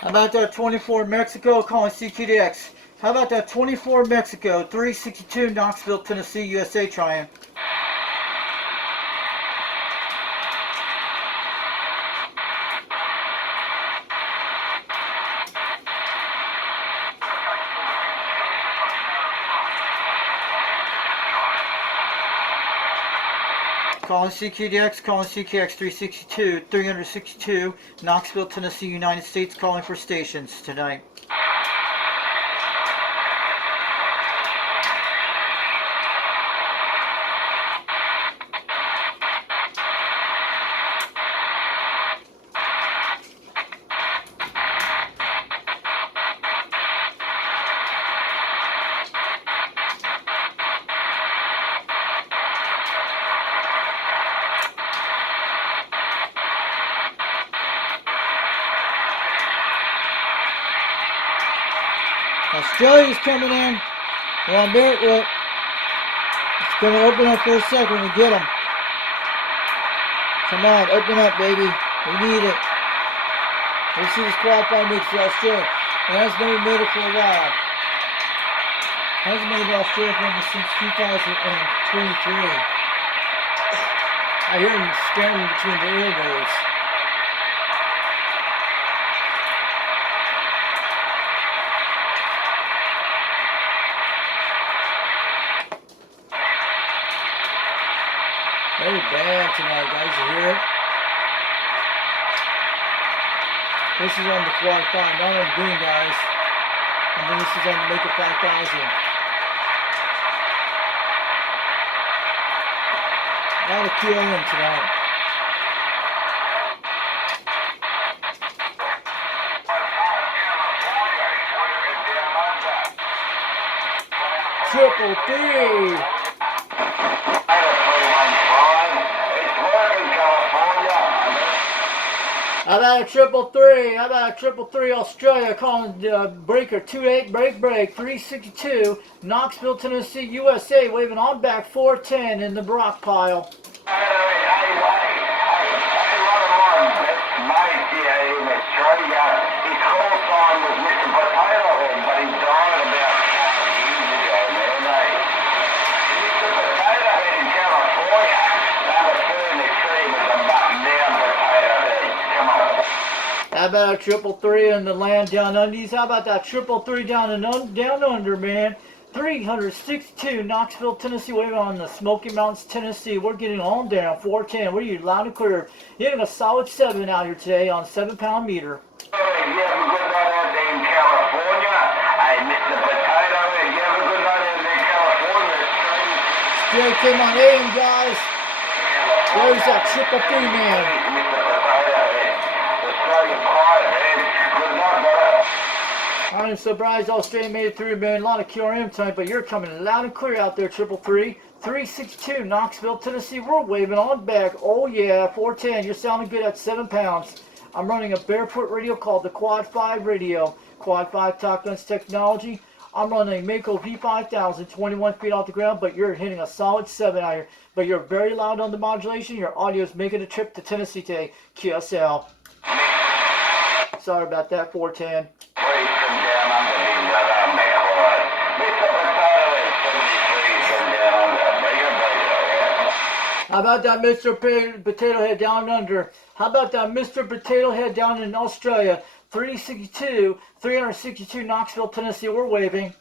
How about that 24 Mexico calling CQDX? How about that 24 Mexico 362 Knoxville, Tennessee, USA trying? Calling CQDX, calling CKX 362, Knoxville, Tennessee, United States, calling for stations tonight. Australia's coming in. Well, it's going to open up for a second. We get them. Come on, open up, baby. We need it. Let's see this Quad5 makes to Australia. It hasn't been made it for a while. Hasn't made it to Australia since 2023. I hear them scrambling between the airwaves. Very bad tonight, guys. You hear it? This is on the Quad5, not on the Boom, guys. And then this is on the Make It 5000. A lot of QLM tonight. Triple three. How about a triple three? How about a triple three Australia calling breaker 28 break 362 Knoxville, Tennessee, USA, waving on back 410 in the Brock pile. How about a triple three in the land down undies? How about that triple three down under, man? 362 Knoxville, Tennessee, waving on the Smoky Mountains, Tennessee. We're getting on down 410. We're getting loud and clear. Hitting a solid 7 out here today on 7-pound meter. Still came on aim, guys. There's that triple three, man. I'm surprised Australia made it through, man. A lot of QRM tonight, but you're coming loud and clear out there, triple three. 362 Knoxville, Tennessee. We're waving on back. Oh yeah, 410. You're sounding good at 7 pounds. I'm running a barefoot radio called the Quad5 radio. Quad5 TopGun's technology. I'm running a Mako V5000, 21 feet off the ground, but you're hitting a solid 7 out here. But you're very loud on the modulation. Your audio is making a trip to Tennessee today. QSL. Sorry about that, 410. How about that Mr. Potato Head down under? How about that Mr. Potato Head down in Australia? 362 Knoxville, Tennessee. We're waving.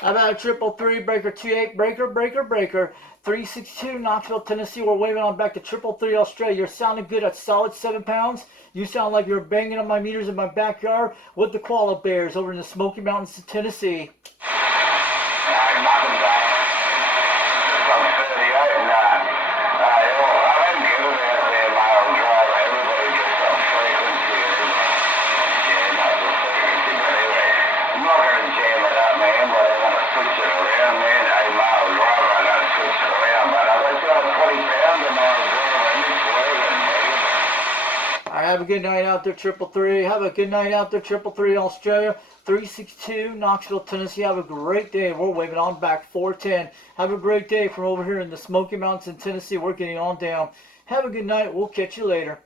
How about a triple three breaker 28 breaker 362 Knoxville, Tennessee. We're waving on back to triple three Australia. You're sounding good at solid 7 pounds. You sound like you're banging on my meters in my backyard with the koala bears over in the Smoky Mountains, Tennessee. Have a good night out there, 333. Have a good night out there, 333 Australia. 362 Knoxville, Tennessee. Have a great day. We're waving on back 410. Have a great day from over here in the Smoky Mountains in Tennessee. We're getting on down. Have a good night. We'll catch you later.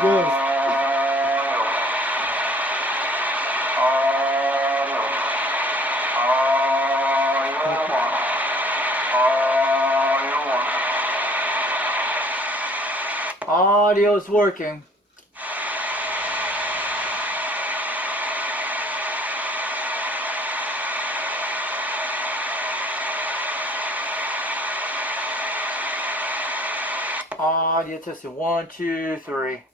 Good. Audio's working. Audio testing 1, 2, 3.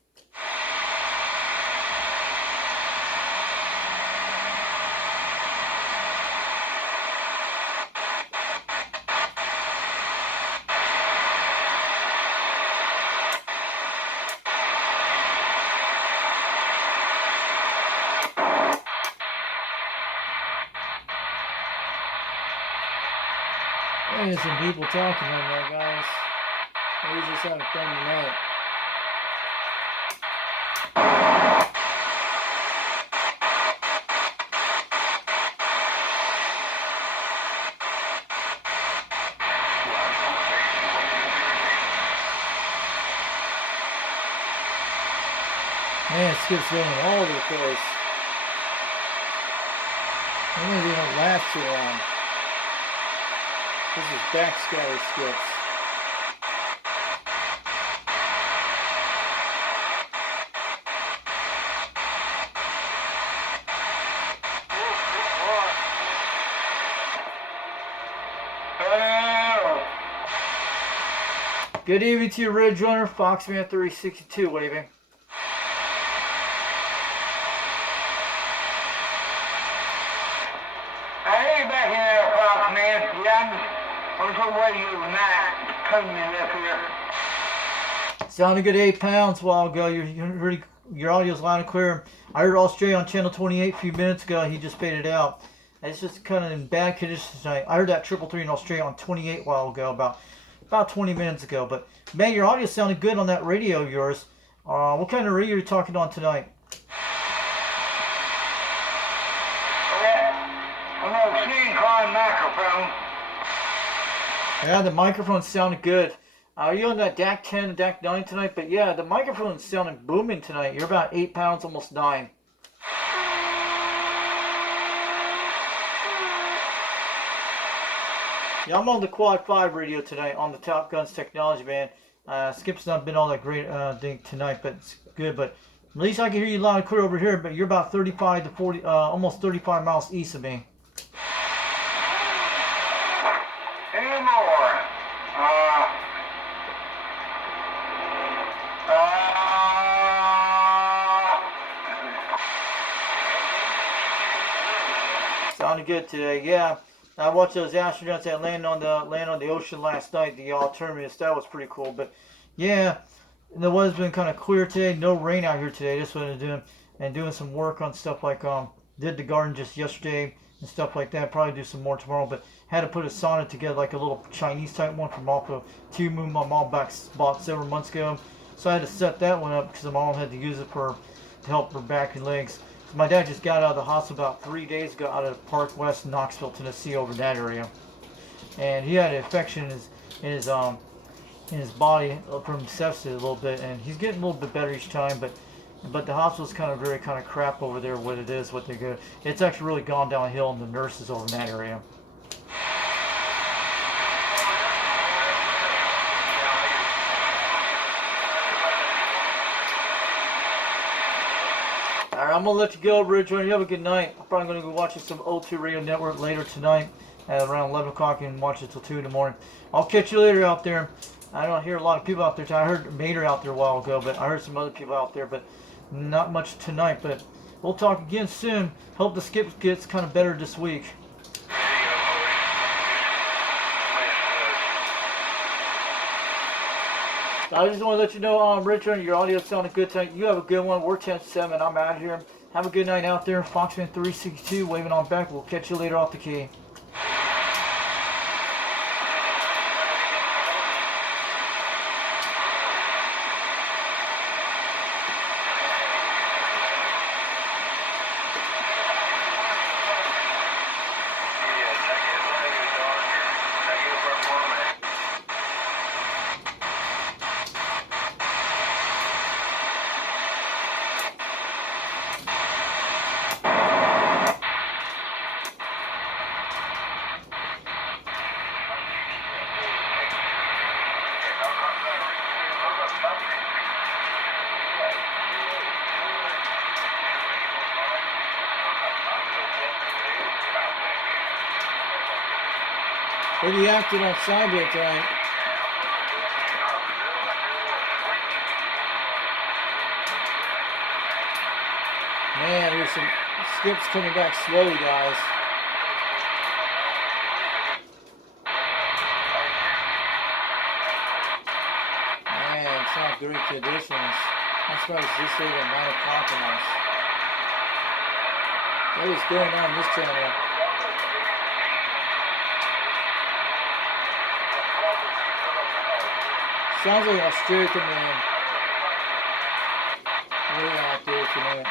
There's some people talking right now, guys. We're just having fun tonight. Man, skips going all over the place. Maybe they don't last too long. This is backscatter skips. Good evening to you, Ridge Runner. Foxman 362 waving. Hey, back in there, Foxman. Yeah, I'm so way you not coming up here. Sounded good 8 pounds a while ago. Your audio's loud and clear. I heard Australia on channel 28 a few minutes ago. He just faded out. It's just kind of in bad conditions tonight. I heard that 333 in Australia on 28 a while ago, about 20 minutes ago. But man, your audio sounded good on that radio of yours. What kind of radio are you talking on tonight? Microphone. Yeah, the microphone sounded good. Are you on that DAC 10 and DAC 9 tonight? But yeah, the microphone sounded booming tonight. You're about 8 pounds, almost 9. Yeah, I'm on the Quad 5 radio tonight on the Top Guns technology, man. Skip's not been all that great tonight, but it's good. But at least I can hear you loud and clear over here. But you're about 35 to 40, almost 35 miles east of me. Sounded good today, yeah. I watched those astronauts that land on the ocean last night, the Terminus. That was pretty cool. But yeah, the weather's been kind of clear today. No rain out here today. Just what I'm doing some work on stuff like did the garden just yesterday and stuff like that. Probably do some more tomorrow. But had to put a sauna together, like a little Chinese type one from off of Temu my mom bought several months ago. So I had to set that one up because my mom had to use it to help her back and legs. My dad just got out of the hospital about 3 days ago out of Park West, Knoxville, Tennessee, over that area, and he had an infection in his body from sepsis a little bit, and he's getting a little bit better each time. But the hospital's kind of crap over there. What it is, what they go. It's actually really gone downhill in the nurses over in that area. Alright, I'm going to let you go, Ridge Runner. You have a good night. I'm probably going to go watching some O2 Radio Network later tonight at around 11 o'clock and watch it till 2 in the morning. I'll catch you later out there. I don't hear a lot of people out there. I heard Mater out there a while ago, but I heard some other people out there, but not much tonight. But we'll talk again soon. Hope the skip gets kind of better this week. I just want to let you know, Richard, your audio sounded good tonight. You have a good one. We're 10-7. I'm out of here. Have a good night out there. Foxman 362 waving on back. We'll catch you later off the key. Pretty active on Sidebit tonight. Man, there's some skips coming back slowly, guys. Man, it's not great conditions. I'm surprised this late at 9 o'clock on us. What is going on this channel? Sounds like an Australian man. Way out there tonight.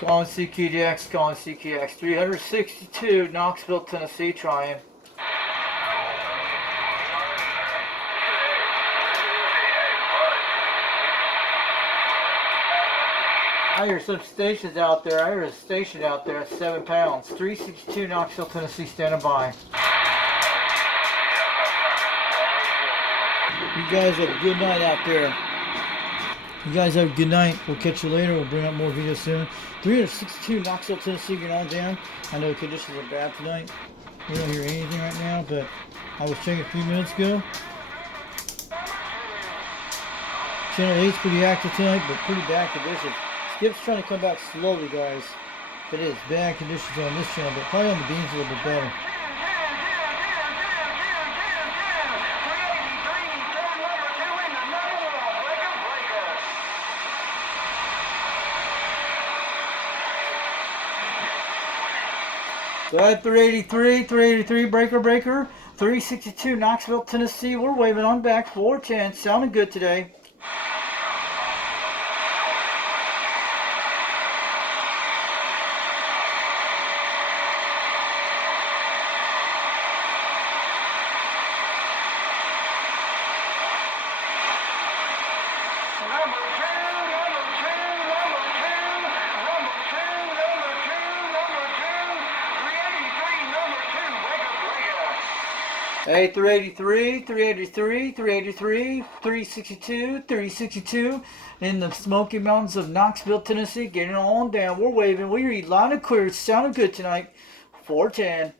Calling CKDX, calling CKX 362, Knoxville, Tennessee, trying. I hear some stations out there. I hear a station out there at 7 pounds. 362, Knoxville, Tennessee, standing by. You guys have a good night out there. You guys have a good night. We'll catch you later. We'll bring up more videos soon. 362 Knoxville, Tennessee, getting on down. I know conditions are bad tonight. We don't hear anything right now, but I was checking a few minutes ago. Channel 8's pretty active tonight, but pretty bad conditions. Skip's trying to come back slowly, guys. It is bad conditions on this channel, but probably on the beans a little bit better. Go ahead, 383, breaker, 362, Knoxville, Tennessee. We're waving on back, 410, sounding good today. Hey, 383, 362 in the Smoky Mountains of Knoxville, Tennessee. Getting on down. We're waving. We read loud and clear. It's sounding good tonight. 410.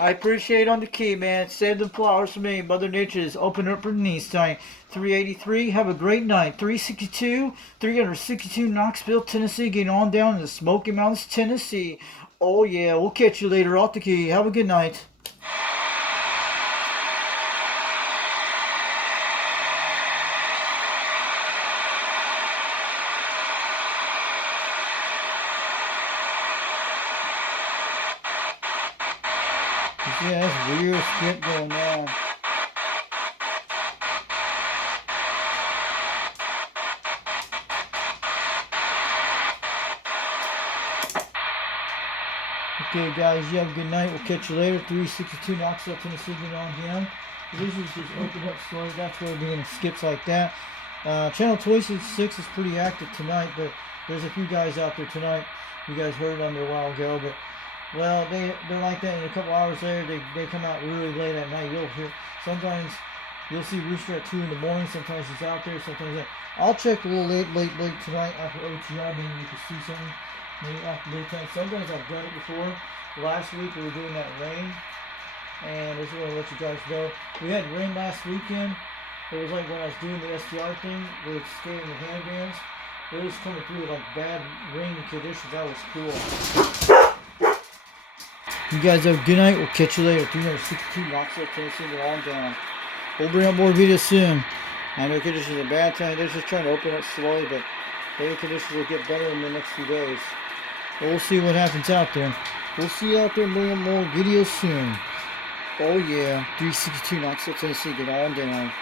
I appreciate on the key, man. Save the flowers for me. Mother Nature is open up her knees tonight. 383, have a great night. 362, Knoxville, Tennessee. Getting on down in the Smoky Mountains, Tennessee. Oh, yeah. We'll catch you later off the key. Have a good night. Yeah, that's weird skip going on. Okay, guys, you have a good night. We'll catch you later. 362 Knoxville, Tennessee, get on down. This is just open up slowly. That's where we're doing skips like that. Channel 26 is pretty active tonight, but there's a few guys out there tonight. You guys heard on there a while ago, but well, they're like that. And a couple hours later, they come out really late at night. You'll hear sometimes you'll see Rooster at 2 in the morning. Sometimes he's out there. Sometimes that. I'll check a little late tonight after OTR. Maybe we can see something. Maybe after daytime. Sometimes I've done it before. Last week we were doing that rain, and I just want to let you guys know we had rain last weekend. It was like when I was doing the STR thing with skating the handbands. It was coming through like bad rainy conditions. That was cool. You guys have a good night. We'll catch you later. 362 Knoxville, Tennessee. We're on down. We'll bring up more videos soon. I know conditions are bad tonight. They're just trying to open up slowly, but maybe conditions will get better in the next few days. But we'll see what happens out there. We'll see you out there and bring up more videos soon. Oh yeah, 362 Knoxville, Tennessee. Get on down.